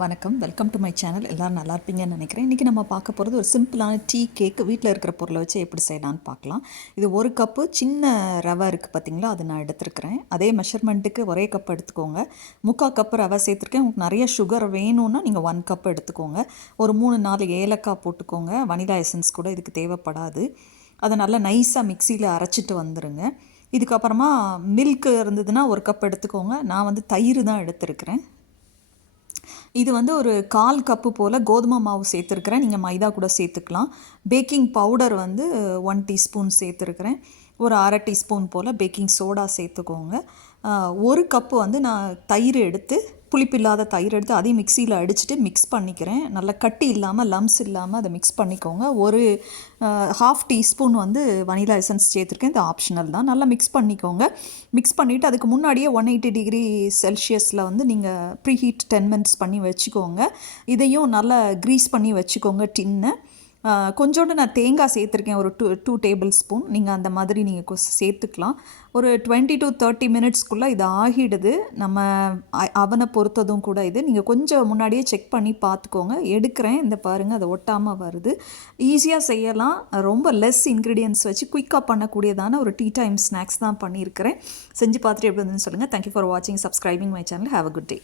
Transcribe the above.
வணக்கம், welcome to my channel. எல்லோரும் நல்லா இருப்பீங்கன்னு நினைக்கிறேன். இன்றைக்கி நம்ம பார்க்க போகிறது ஒரு சிம்பிளான டீ கேக்கு வீட்டில் இருக்கிற பொருளை வச்சு எப்படி செய்யலான்னு பார்க்கலாம். இது ஒரு கப்பு சின்ன ரவை இருக்குது பார்த்திங்களா, அது நான் எடுத்துருக்கிறேன். அதே மெஷர்மெண்ட்டுக்கு ஒரே கப் எடுத்துக்கோங்க. 3/4 கப்பு ரவை சேர்த்துருக்கேன். உங்களுக்கு நிறைய சுகர் வேணும்னா நீங்கள் 1 கப் எடுத்துக்கோங்க. ஒரு 3-4 ஏலக்காய் போட்டுக்கோங்க. வனிலா எசன்ஸ் கூட இதுக்கு தேவைப்படாது. அதை நல்லா நைஸாக மிக்சியில் அரைச்சிட்டு வந்துடுங்க. இதுக்கப்புறமா மில்க் இருந்ததுன்னா 1 கப் எடுத்துக்கோங்க. நான் வந்து தயிர் தான் எடுத்துருக்கிறேன். இது வந்து ஒரு 1/4 கப்பு போல் கோதுமை மாவு சேர்த்துருக்கிறேன். நீங்கள் மைதா கூட சேர்த்துக்கலாம். பேக்கிங் பவுடர் வந்து 1 டீஸ்பூன் சேர்த்துருக்கிறேன். ஒரு 1/2 டீஸ்பூன் போல் பேக்கிங் சோடா சேர்த்துக்கோங்க. 1 கப்பு வந்து நான் தயிர் எடுத்து, புளிப்பில்லாத தயிர் எடுத்து அதையும் மிக்சியில் அடிச்சுட்டு மிக்ஸ் பண்ணிக்கிறேன். நல்லா கட்டி இல்லாமல், லம்ஸ் இல்லாமல் அதை மிக்ஸ் பண்ணிக்கோங்க. ஒரு 1/2 டீஸ்பூன் வந்து வனிலா எசன்ஸ் சேர்த்துருக்கேன். இது ஆப்ஷனல் தான். நல்லா மிக்ஸ் பண்ணிக்கோங்க. மிக்ஸ் பண்ணிவிட்டு அதுக்கு முன்னாடியே 180 டிகிரி செல்சியஸில் வந்து நீங்கள் ப்ரீஹீட் 10 மினிட்ஸ் பண்ணி வச்சுக்கோங்க. இதையும் நல்லா க்ரீஸ் பண்ணி வச்சுக்கோங்க டின்னை. கொஞ்சோண்டு நான் தேங்காய் சேர்த்துருக்கேன், ஒரு 2 டேபிள் ஸ்பூன். நீங்கள் அந்த மாதிரி நீங்கள் சேர்த்துக்கலாம். ஒரு 20 to 30 மினிட்ஸ்க்குள்ளே இது ஆகிடுது. நம்ம அவனை பொறுத்ததும் கூட இது நீங்கள் கொஞ்சம் முன்னாடியே செக் பண்ணி பார்த்துக்கோங்க. எடுக்கிறேன், இந்த பாருங்கள், அதை ஒட்டாமல் வருது. ஈஸியாக செய்யலாம். ரொம்ப லெஸ் இன்க்ரீடியன்ட்ஸ் வச்சு குயிக்காக பண்ணக்கூடியதான ஒரு டீ டைம் ஸ்நாக்ஸ் தான் பண்ணியிருக்கிறேன். செஞ்சு பார்த்துட்டு எப்படி இருந்துன்னு சொல்லுங்கள். தேங்க்யூ ஃபார் வாட்சிங், subscribing my channel. Have a good day.